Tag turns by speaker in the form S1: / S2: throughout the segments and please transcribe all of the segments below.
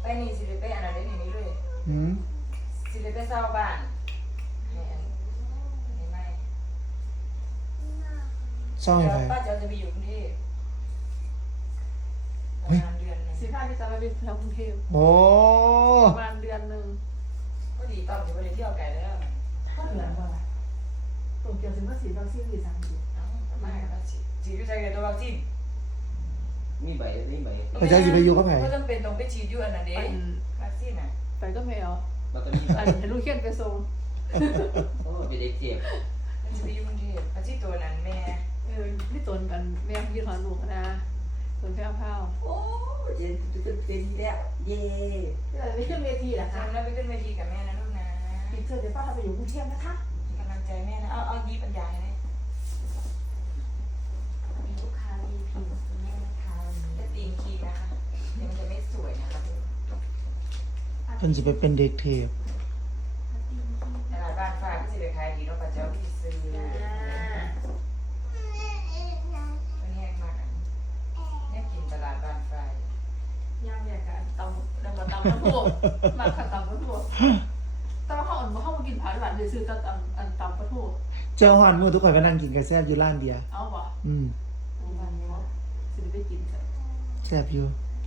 S1: นี่สิไปอันนั้นได้นี่เลยสิไปเศร้าบ้านไม่
S2: เศร้ายังไง
S1: ป้าจะไปอยู่กรุงเทพประมาณเดือนนึง
S3: 15ที่จะไปเป็นแถวกรุงเทพ
S2: โอ้
S3: ประมาณเดือนนึง
S1: ก็ดีตอนที่ไปเที่ยวไกลแล้วก็เดือนกว่า
S3: ตรงเกี่ยวกับว่าสีเราซีรีส์30
S1: ไม่ครับฉีดวิจัยในตัววัคซีน
S4: มีใบ
S2: ไปเจ้าสิไปอยู่กับไผ
S1: ก็จำเป็นต้องไปฉีดอยู่อันนั้นเด้วัคซีนอ่ะ
S3: ไปก็ไม่เอา
S4: บัตรมี
S3: อันให้ลูกเขียนไปส่ง
S4: โอ้เป็นเด็กเจ็บ
S1: มันจะไปอยู่กรุงเทพวัคซีนตัวนั้นแม่
S3: นี่ตนกันแม่ยืนหอนลูกนะตนแพ้วเผา
S1: โอ้เจนเป็นแล้วเย่
S3: ไม่ขึ้นเวทีเหรอคะ
S1: ทำแล้วไปขึ้นเวทีกับแม่นะลูกนะ
S3: ปีเตอร์เดี๋ยวป้าทำไปอยู่กรุงเทพนะคะ
S1: กำลังใจแม่นะเอายีปัญญาให้
S5: มีลูกค้า VIP คุณแม่นะคะ
S1: จะตีนคีนะคะเดี๋ยวมันจะไม่สวยนะคะ
S2: เพิ่นสิไปเป็นเด็กเทพ
S1: ตลาดบ้านฟ้าก็จะไปขายดีเนาะป้าเจ้าที่ซื้อมันแห้งมากอ่ะเนี่ยกินตลาดบ้านฟ้า
S3: ย่างแยกกันตำดังกว่าตำมะพร้าวมาขัดตำมะพร้าวตำข้าวอ่อนมะพร้าวมากินผัดหวานเลยซื้อตำอันตำมะพร้าว
S2: เจ้าหอนมือทุกคนไปนั่งกินกับแซ่บอยู่ร้านเดียว
S3: เอาบ่
S5: วันนี้
S3: สิได้กินใช่
S2: แซ่บอยู่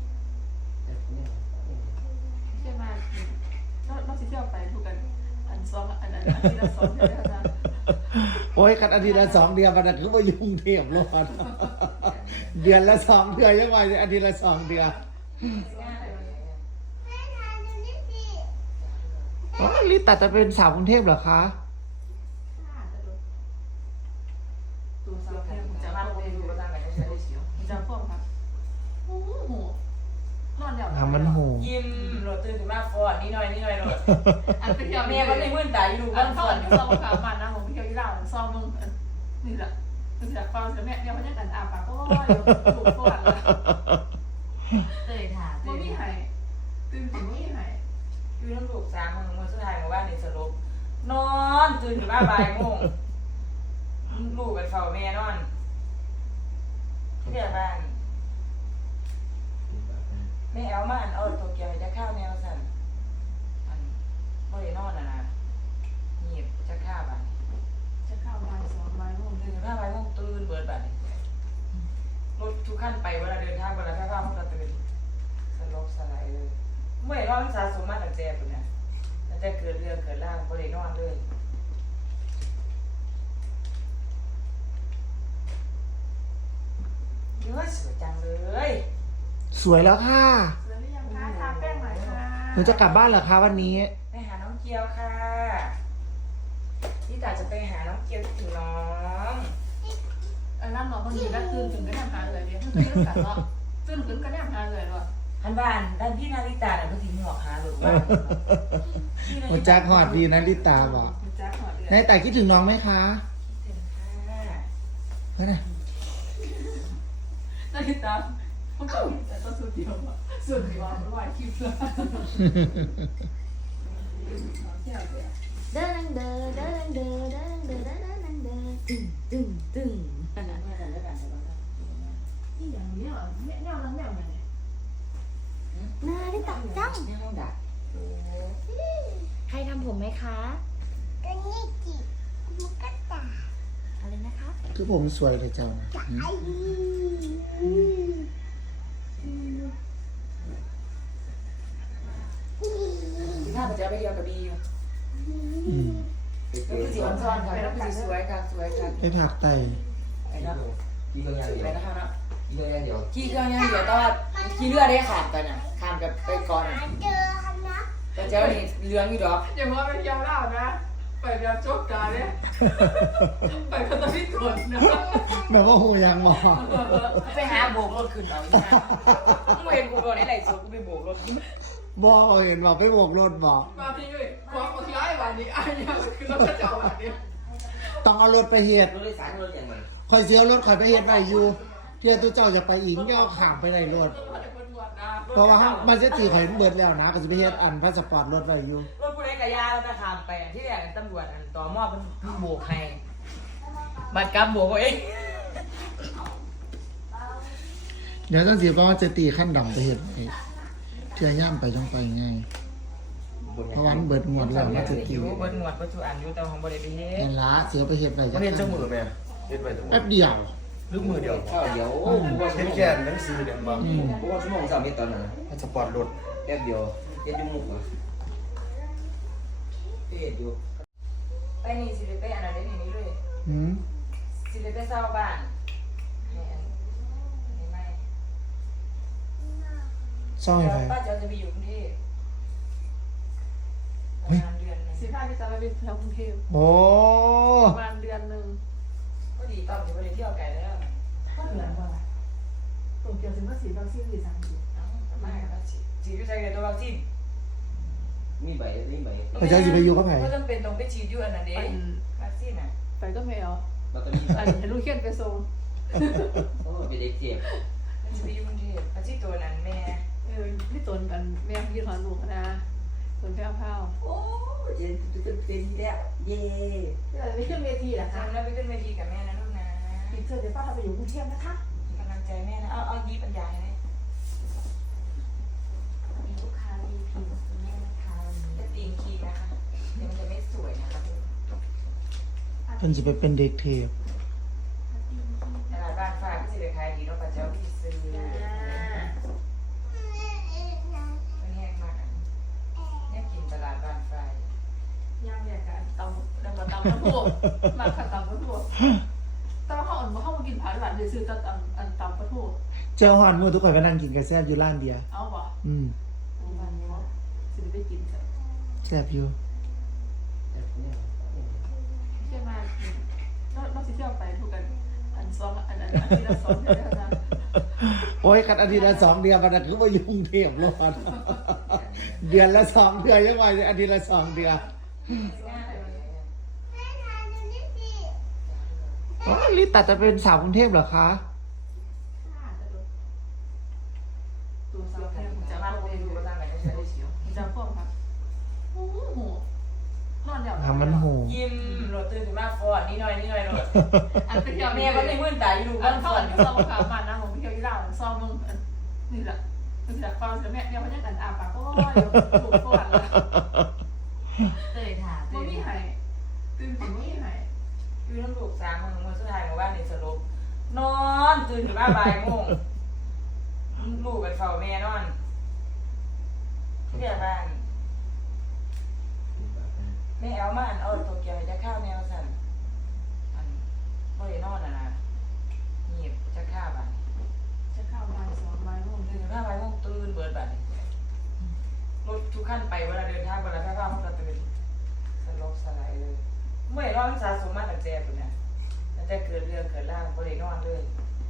S3: ใช่ไหมนอกจากเที่ยวไปถูกกันอันซองอันที่ละ2เดือนนะ
S2: โอ้ยกันอาทิตย์ละ2 เดือนมันคือว่ายุ่งเทียบโลดเดือนละ2 เดือนยังไงอาทิตย์ละ2 เดือนอ๋อลิตาจะเป็นสาวกรุงเทพเหรอคะ
S3: ตัวสาวแพง
S1: จะ
S3: จะ
S1: มา
S3: มา
S1: โรง
S3: เรี
S1: เรี
S3: ย
S1: ย
S3: น
S1: น
S3: อ
S1: อยู่ ยู่
S3: กั
S1: กัน นกันใช้ได้เสียว
S3: จะพ่อครับโอ้โหนอนเดี๋ยว
S2: ทำมันโห
S1: ยิ้มโหลดตื่นขึ้นมาฟอดนี่หน่อยโหลด
S3: อันไปเที่ยว
S1: แม่ก็ไม่มื่นตาอยู่ดู
S3: อั
S1: บ้าน น
S3: เท่า
S1: ฟอ
S3: อั
S1: ด
S3: นซองขามานะผมไปเที่ยวยี่ลาวซองมึงนี่แหละนี่แหละฟังเสียงแม่เนี่ยมันยังกันอาปากก็ถูกฟอดละ
S5: เตยถาม
S3: ไม่มีหายตื่นถึงไม่มีหาย
S1: อยู่น้ำลูก3 มื้อมื้อสุดท้ายของบ้านนี่สรุปนอนตื่นขึ้นมาบ่ายโมงลูกกันเฝ้าแม่นอนที่เดียวบ้านแม่เอามาอันเอาโตเกียวจะข้าวแนวสั่นอันบ่ได้นอนนะหยิบจะข้าวบ้าน
S3: จะเข้าบ่าย2บ่ายโมง
S1: ตื่นมาบ่ายโมงตื่นเบิดบ้านรถทุกขั้นไปเวลาเดินทางเวลาแค่ว่ามันก็ตื่นสลบสลายเลยเมื่อไหร่นอนสะสมมาตั้งแต่ปุ่นน่ะตั้งแต่เกิดเรื่องเกิดร่างบ่ได้นอนเลยเยอะสวยจังเลย
S2: สวยแล้วค่ะ
S3: เดี๋ยวนี้ยังคะทาแป้งหน่อยค่ะ
S2: หนูจะกลับบ้านเหรอคะวันนี้
S1: ไปหาน้องเกียวค่ะพี่ตาจะไปหาน้องเกียวที่ถึงน้อง
S3: น้ำหนองบางทีแล้วตื่นถึงก็แนมหาเลยเนี่ยตื่นกันเนาะตื่นถึงก็แนมหาเลยเนาะ
S1: ฮันบ้านด้านพี่นาริตาเนี่ยเพิ่งทิ้งหมวกหาหรือว่า
S2: หัวจักหอดดีนะลิตาบอก
S3: จ้าขอเดือ
S2: นายแต่คิดถึงน้องไหมคะ
S1: ถึงค่ะ
S2: นั่นน่ะ
S3: นาฬิกาพวกเราแต่ต้องสุดเดียวสุดเดียวไม่ไหวคลิปเลย
S5: เดินเดินเดินเดินเดินเดินเดินเดินเดินตึงตึง
S3: นี่อย่างนี้เหรอแนวนั้นแนวไหน
S5: น่าได้ตัดจัง
S1: นี่ห้องดัก
S5: ใครทำผมไหมคะก็นี่จิมุกตาอะไรนะคะ
S2: คือผมสวยเลยเจ้านะ
S1: ถ้าผมจะไปเที่ยวกับบีอยู่
S2: อืม
S1: แล้วก็สีอ่อนซ้อนค่ะแล้วก็สีสวยค่ะสวยค่ะ
S2: ไปผักไต
S1: ไปนะ
S4: กี่เครื่องยางเดียว
S1: ไปนะคะเนาะ
S4: กี่เครื่องยางเดียว
S1: ขี้เครื่องยังเดี๋ยวต้องขี้เลือดได้ขาดไปน่ะข้ามกับไปก่อน
S5: เจอคณะ
S1: แต่เจ้านี่เลี้ยงอยู่ดอก
S3: อย่าว่าไปเที่ยวเล่านะไปเดี๋ยวจบกาเนี่ยไปพัฒนิตรนะ
S2: แบบว่าหูยังมอง
S1: ไปหาโบกรถขึ้นเอาอีกนะมึงเห็นกูบอกในไหนสุดกูไปโบกรถ
S2: บอกเห็นบอกไปโบกรถบอก
S3: มาที่นี่ความปวดร้ายวันนี้อันนี้คือเราจะเจ้าวันนี้
S2: ต้องเอารถไปเฮ็ด
S4: รถโดยสารรถอย่างไร
S2: คอยเสียรถคอยไปเฮ็ดได้อยู่เที่ยตัวเจ้าจะไปอีกย่อขามไปในรถ เพราะว่ามันจะตีข่อยเบิดแล้วนะก็จะไปเฮ็ดอันพาสปอร์ตรถไว้อยู่
S1: รถผู้ใดกระยาแล้วจะข้ามไปที่แรกตำรวจอันต่อมอบมันโบกให้บัตรกำโบกเอาเอง
S2: เดี๋ยวต้องเสียเพราะว่าจะตีขั้นดำไปเฮ็ดไอ้เที่ยย่ำไปจังไปไงเพราะวันเบิดงวดแล้วมาจะ
S1: อ
S2: กี่
S1: ยู่บนหนวดประจุอันอยู่แต่ของบริเวณ
S2: แอนละเสียไปเฮ็ดไป
S6: มันเห็นจังมือแม่เห็นไปจังมื
S2: แป๊บเดียว
S6: ลึกมือเดียว
S4: ข้าวเดียว
S6: เห็นแค่หนังสือเดียวบาง
S4: พวกชั่วโมง3 เมตรตอนนั้น
S6: มันสปอร์ตรถ
S4: แป๊บเดียวเย็นจมูกอ่ะเฮ็ดอยู่
S1: ไปนี่สิไปอันนั้นได้นี่เลย
S2: หืม
S1: สิไปเศร้าบ้านนี่อันนี้ไม่
S2: ซ่อยไป
S1: ป้าจะไปอยู่กรุงเทพประมาณเดือนนึง
S3: สิพาที่จะไปเป็นแถวกรุงเทพ
S2: โอ้
S3: ประมาณเดือนหนึ่ง
S1: ก็ดีตอนที่ไปเที่ยวไกลแล้ว
S3: ก็เดือนว่าตรงเกียวถึงก็สีเราซีรีส์30
S1: ไม่ก็ฉีดอยู่ใจเดียวตัววัคซีน
S4: มีใบ
S2: พระเจ้าสิไปอยู่กับไผ
S1: ก็ต้องเป็นตรงไปฉีดอยู่อันนั้นเด้วัคซีนอ่ะ
S3: ไปก็ไม่เอา
S4: เราจะมี
S3: อันเห็นลูกเขียนไปส่ง
S4: โอ้เป็นเด็กเจ็บ
S1: มันจะไปอยู่กรุงเทพวัคซีนตัวนั้นแม่
S3: นี่ตนกันแม่ยืนหอนลูกนะตนแพ้วเผา
S4: โอ้เจ็บเป็นแล้วเย่
S3: ไม่ขึ้นเวทีเหรอคะ
S1: ทำแล้วไปขึ้นเวทีกับแม่นะลูกนะ
S3: ปิดเทอมเดี๋ยวป้าทำไปอยู่กรุงเทพนะคะ
S1: กำลังใจแม่นะเอายีปัญญาให้
S5: มีลูกค้า VIP กับคุณแม่นะคะวันนี้
S1: จะตีนคีนะคะเดี๋ยวมันจะไม่สวยนะคะ
S2: เพิ่นสิไปเป็นเด็กเทพ
S1: ตลาดบ้านฟ้าที่สิไปขายดีเนาะป้าเจ้าที่ซื้อมันแห้งมากเนี่ยกินตลาดบ้านฟ้า
S3: ย่างใหญ่กันตำแล้วก็ตำมะทั่วมาขัดตำมะทั่วแต่ว่าเขาอ่อนเขามากินผัดหวานเลยซื้อตำอันตำมะทั่ว
S2: เจ้าฮอนมื้อทุกข่อยไปนั่งกินกับแซ่บอยู่ร้านเดียว
S3: เอาบ่
S2: อืม
S3: วันนี้สิไปกินเถอะ
S2: แซ่บอยู่
S3: เที่ยวมาเราสิเที่ยวไปทุกกันอันซ้อมอันที่เราซ้อมเดี๋ยวนะ
S2: โอ้ยกันอาทิตย์ละ2 เดือนมันน่ะคือบ่อยู่กรุงเทพโลดเดือนละ2 เดือนยังไงอาทิตย์ละ2 เดือนอ๋อลิตาจะเป็นสาวกรุงเทพเหรอคะ
S3: ตัวสาวแพง
S1: จะ
S3: จะ
S1: มา
S3: มา
S1: โรง
S3: เรี
S1: เรี
S3: ย
S1: ย
S3: น
S1: น
S3: อ
S1: อยู่
S3: ยู่
S1: ก็ตามกันใช้ได้เชียว
S3: จะพ่วงครับโอ้โหนอนเดี๋ยว
S2: ทำมันโห
S1: ยิ้มโหลดตื่นขึ้นมาฟอดนี่หน่อยโหลด
S3: อันไปเที่ยว
S1: แม่ก็ในมื่นตาอยู่ดู
S3: อั
S1: บ้าน นฟ
S3: เข้า
S1: อ
S3: อั
S1: ด
S3: น
S1: อยู่
S3: ซ้อมขามันนะผมไปเที่ยวยี่ลาวซ้อมมึงนี่แหละนี่แหละฟังเสียงแม่เนี่ยมันยังอันอาปากก็เดี๋ยวถูกฟอดละ
S5: เตยค่ะ
S3: มันไม่หายตื่นถึงไม่หาย
S1: อยู่น้ำลูก3 มื้อมื้อสุดท้ายของบ้านนี่สรุปนอนตื่นขึ้นมาบ่ายโมงลูกไปเฝ้าแม่นอนที่บ้านแม่เอามาเอาโตเกียวจะข้าวแนวสั่นอันบ่ได้นอนนะหยิบจะข้าวบ้าน
S3: จะเข้ามา2 บ่ายโมง
S1: ตื่น5 บ่ายโมงตื่นเบิดบัดรถทุกขั้นไปเวลาเดินทางเวลาแพ้ผ้ามันก็ตื่นสลบสลายเลยเมื่อไหร่มันสะสมมาตั้งแต่ปุ่นน่ะตั้งแต่เกิดเรื่องเกิดร่างบ่ได้นอนเลย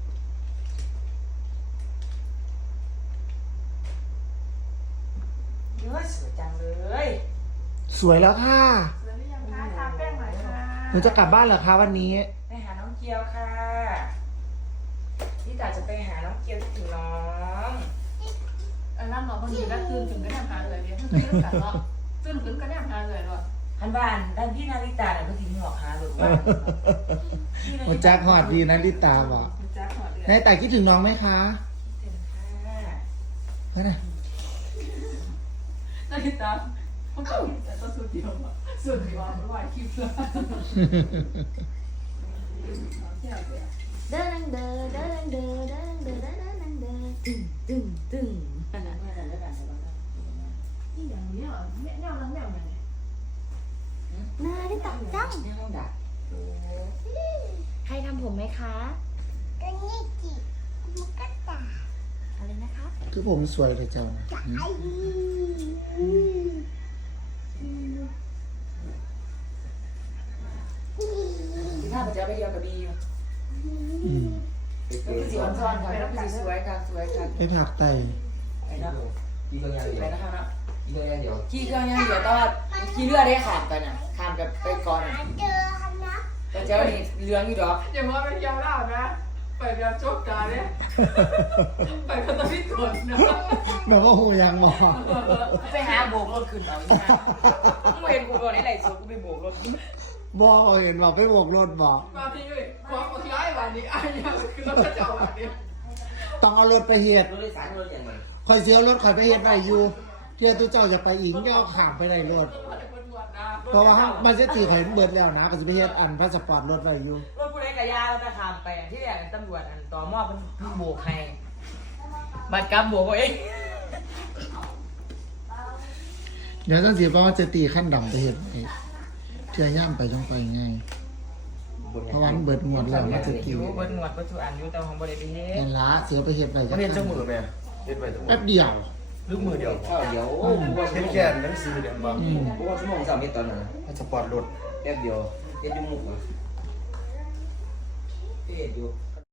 S1: เยอะสวยจังเลย
S2: สวยแล้วค่ะ
S3: แล้วนี่ยังทาแป้งหน่อยค่ะ
S2: หนูจะกลับบ้านเหรอคะวันนี้
S1: ไปหาน้องเกียวค่ะพี่ตาจะไปหาน้องเกียวที่ถึงน้อง
S3: อันนั้นเราคนอยู่ด้านตื่นถึงก็แนมหาเลยเนี่ยตื่นกันเนาะตื่นถึงก็แนมหาเลยเนาะ
S1: ฮันบ้านด้านพี่นาริตาเนี่ยเพิ่งทิ้งหอกหาหรือว่า
S2: หมดจากหอดดีนะลิตาบอก
S3: จ้าขอเดือด
S2: นายแต่คิดถึงน้องไหมคะ
S1: ถึงค่ะ
S2: นั่นน่ะ
S3: น่าติดตามพวกเราแต่ต้องสุดเดียวสุดเดียวไม่ไหวคลิปเลย
S5: เดินเดินเดินเดินเดินเดินเดินเดินตึ้งตึ้ง
S3: นี่อย่างนี้อ่ะแม่แนวนั้นแนวไหน
S5: นาได้ตัดจัง
S1: เนี่ยต้องดัก
S5: ใครทำผมไหมคะก็นี่จิมุกตาอะไรนะคะ
S2: คือผมสวยเลยเจ้านะ
S1: พี่ข้าพเจ้าไปเที่ยวกระบี่อยู่
S2: อืม
S1: แล้วพี่สีอ่อนซ้อนค่ะแล้วพี่สีสวยค่ะสวยค่ะ
S2: ไปผักไต
S1: ไปเนาะ
S4: กี่เครื่องยางเดีย
S1: ไป
S4: ว
S1: นะคะเนาะ
S4: กี่เครื่องยางเดียว
S1: ขี้เครื่องยังเดี๋ยวต้องขี้เลือดได้ขาดไปน่ะขาดกับไปก่อนน่ะ
S5: เจอคณะ
S1: แต่เจ้านี่เลื้องอยู่ดอก
S3: อย่ามาไปเที่ยวเล่านะไปเดี๋ยวจบการเนี่ยไปก็ต้องพิสูจน์นะ
S2: แบบว่าหูยังหมอ
S1: ไปหาโบกรถขึ้นเอาอีกนะมึงเห็นกูตอนนี้ไหนสุดกูไปโบกรถ
S2: บอกเห็นบอกไปโบกรถบอก
S3: มาที่นี่ความที่ไอ้วันนี้ไอ้เนี่ยคือเราจะเจ้าวันนี้
S2: ต้องเอารถไปเหตุ
S4: รถโดยสารรถอย่างมัน
S2: คอยเสียรถคอยไปเฮ็ดไว้อยู่เที่ยตัวเจ้าจะไปอีกย่อขามไปได้รถเพราะว่ามันจะตีข่อยเบิดแล้วนะก็จะไปเฮ็ดอันพาสปอร์ตรถไว้อยู่
S1: รถผู้ใดกะยาเราจะข้ามไปที่แรกตำรวจอันต่อมอบมันโบกให้บัตรกำโบกเอาเอง
S2: เดี๋ยวต้องสิเพราะว่าจะตีขั้นดำไปเฮ็ดไอ้เที่ยย่ำไปจงไปไงเพราะว่ามันเบิดงวดแล้วมันจะ
S1: อ
S2: ตี
S1: ยู่บนหนวดบนสุอันอยู่แต่ของบริเวณ
S2: นั่นละเสือไปเฮ็ดไว้
S6: มันเห็นเจ้ามือแม่เฮ็ดไปจังมื
S2: แป๊
S6: อบ
S2: เดียว
S6: หรือมือเดียว
S4: ข้าวเดียวโอ้ผมว่า
S6: เห็นแค่หนังสือเดียวบ่
S4: ผมว่าชั่วโมง3 เมตรตอนนั้น
S6: พาสปอร์ตรถ
S4: แป๊บเดียวเฮ็ดอยู่มุกอ่ะเฮ็ดอยู่